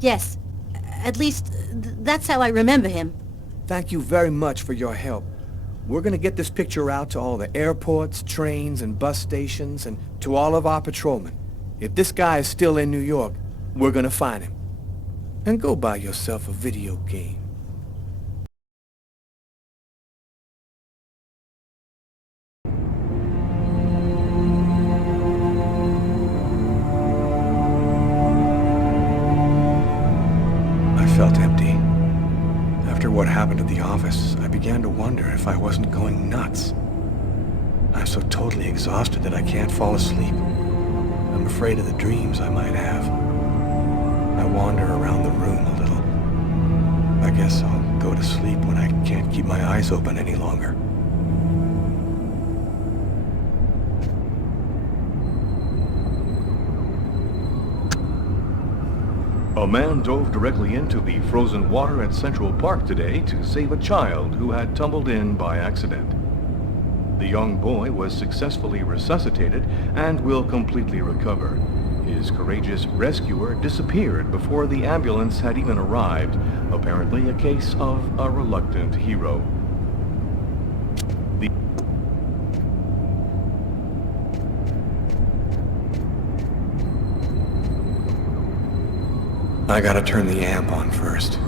Yes. At least, that's how I remember him. Thank you very much for your help. We're gonna get this picture out to all the airports, trains, and bus stations, and to all of our patrolmen. If this guy is still in New York, we're gonna find him. And go buy yourself a video game. I felt empty. After what happened at the office, I began to wonder if I wasn't going nuts. I'm so totally exhausted that I can't fall asleep. I'm afraid of the dreams I might have. I wander around the room a little. I guess I'll go to sleep when I can't keep my eyes open any longer. A man dove directly into the frozen water at Central Park today to save a child who had tumbled in by accident. The young boy was successfully resuscitated and will completely recover. His courageous rescuer disappeared before the ambulance had even arrived, apparently a case of a reluctant hero. I gotta turn the amp on first.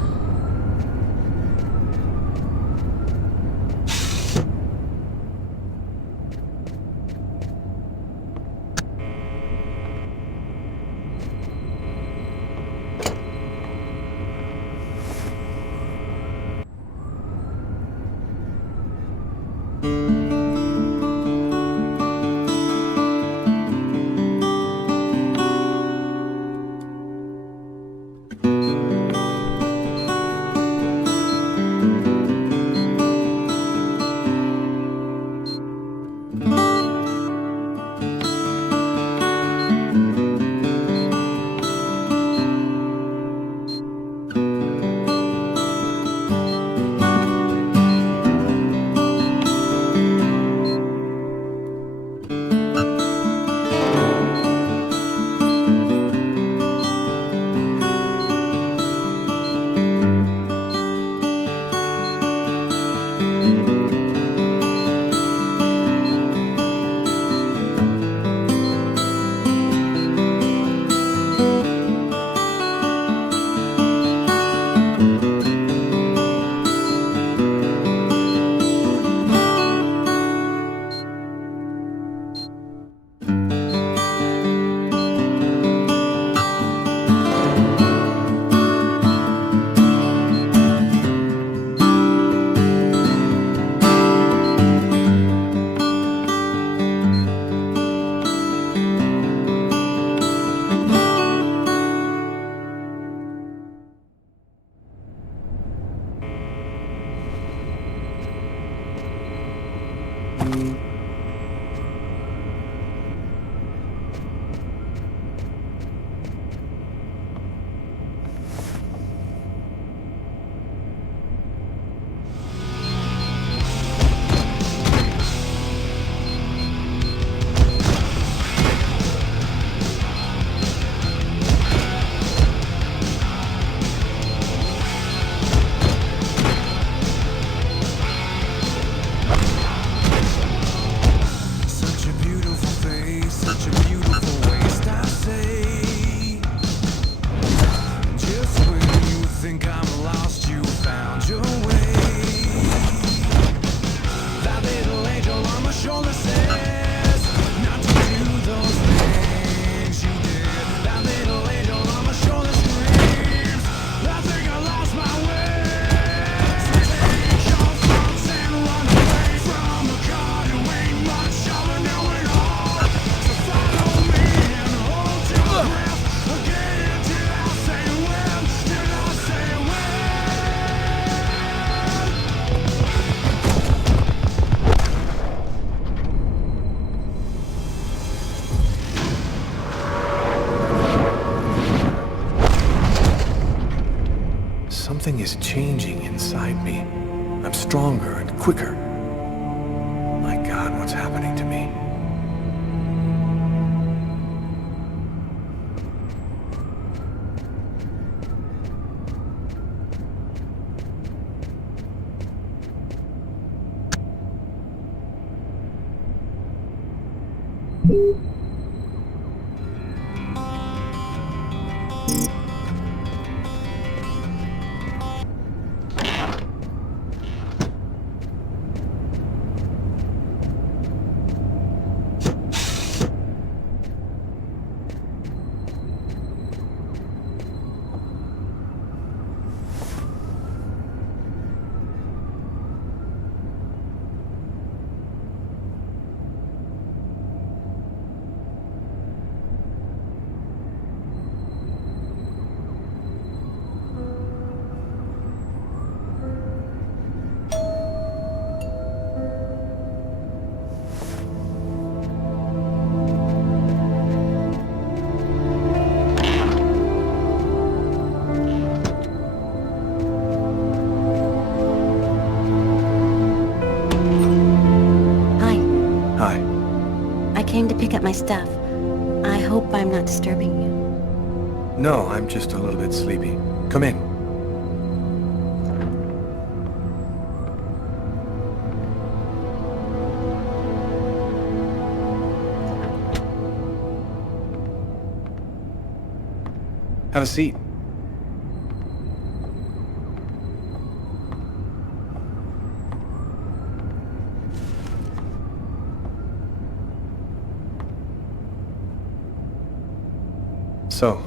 Something is changing inside me. I'm stronger and quicker. My God, what's happening to me? Came to pick up my stuff. I hope I'm not disturbing you. No, I'm just a little bit sleepy. Come in. Have a seat. So,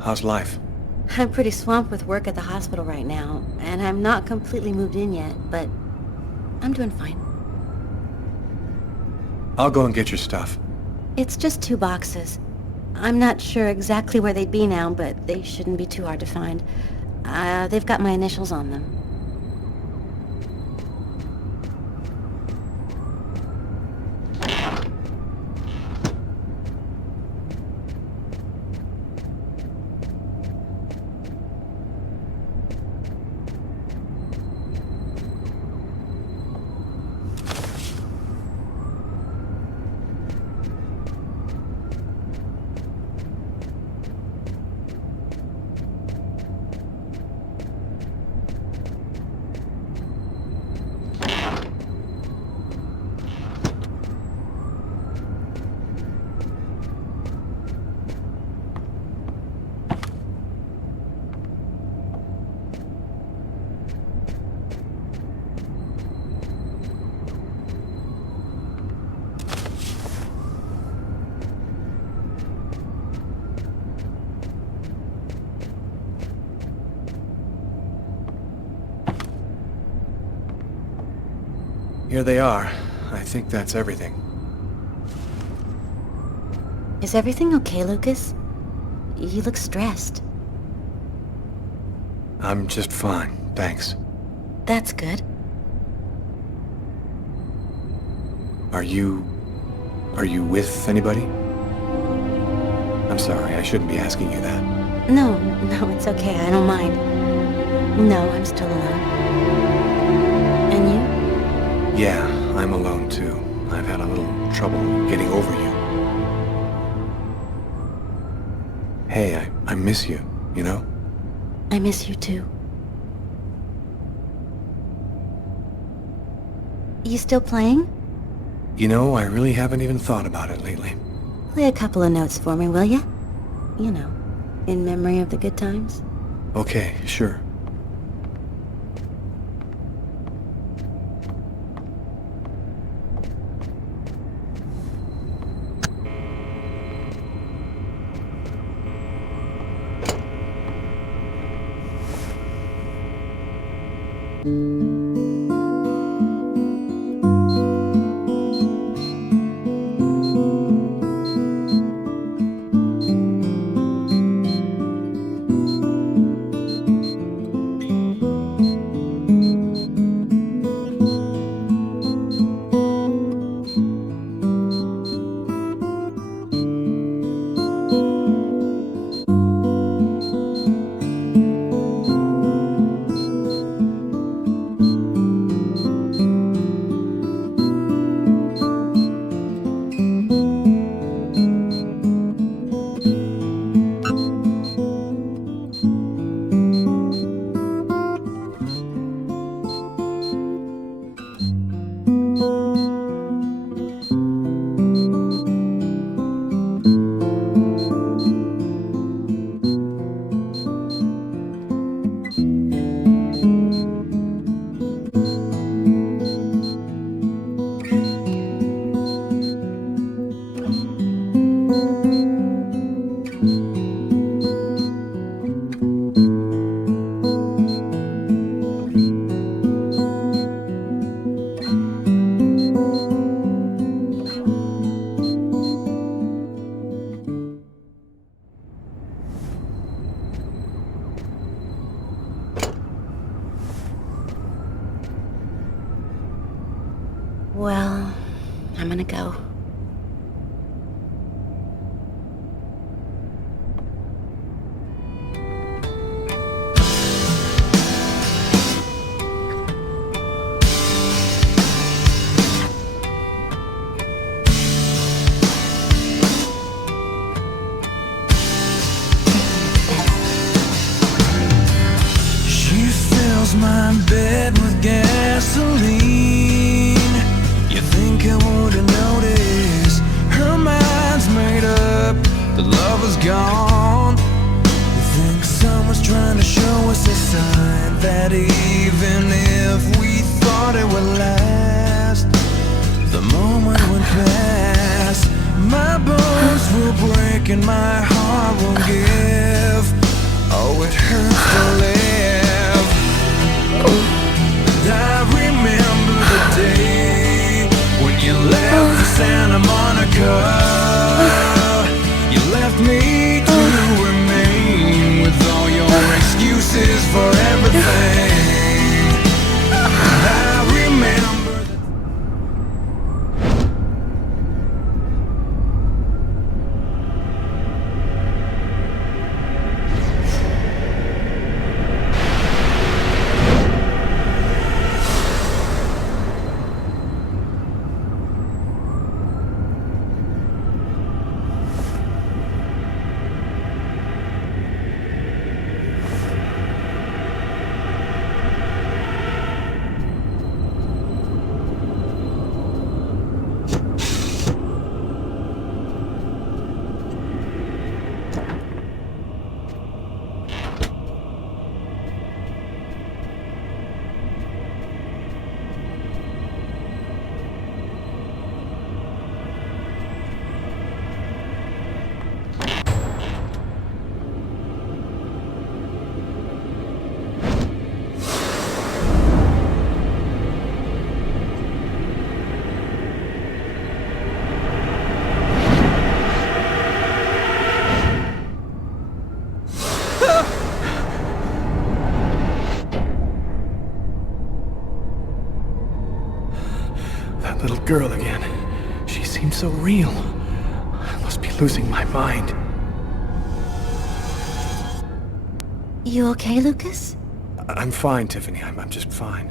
how's life? I'm pretty swamped with work at the hospital right now, and I'm not completely moved in yet, but I'm doing fine. I'll go and get your stuff. It's just 2 boxes. I'm not sure exactly where they'd be now, but they shouldn't be too hard to find. They've got my initials on them. Here they are. I think that's everything. Is everything okay, Lucas? You look stressed. I'm just fine, thanks. That's good. Are you with anybody? I'm sorry, I shouldn't be asking you that. No, it's okay. I don't mind. No, I'm still alone. And you? Yeah, I'm alone too. I've had a little trouble getting over you. Hey, I miss you, you know? I miss you too. You still playing? You know, I really haven't even thought about it lately. Play a couple of notes for me, will ya? You know, in memory of the good times. Okay, sure. gonna go. My bed with gasoline. You think I would've noticed? Her mind's made up, the love is gone. You think someone's trying to show us a sign that even if we thought it would last, the moment would pass. My bones will break and my heart won't give. Oh, it hurts to live. I remember the day when you left for Santa Monica. You left me to remain with all your excuses for everything. I remember. Little girl again. She seems so real. I must be losing my mind. You okay, Lucas? I'm fine, Tiffany. I'm just fine.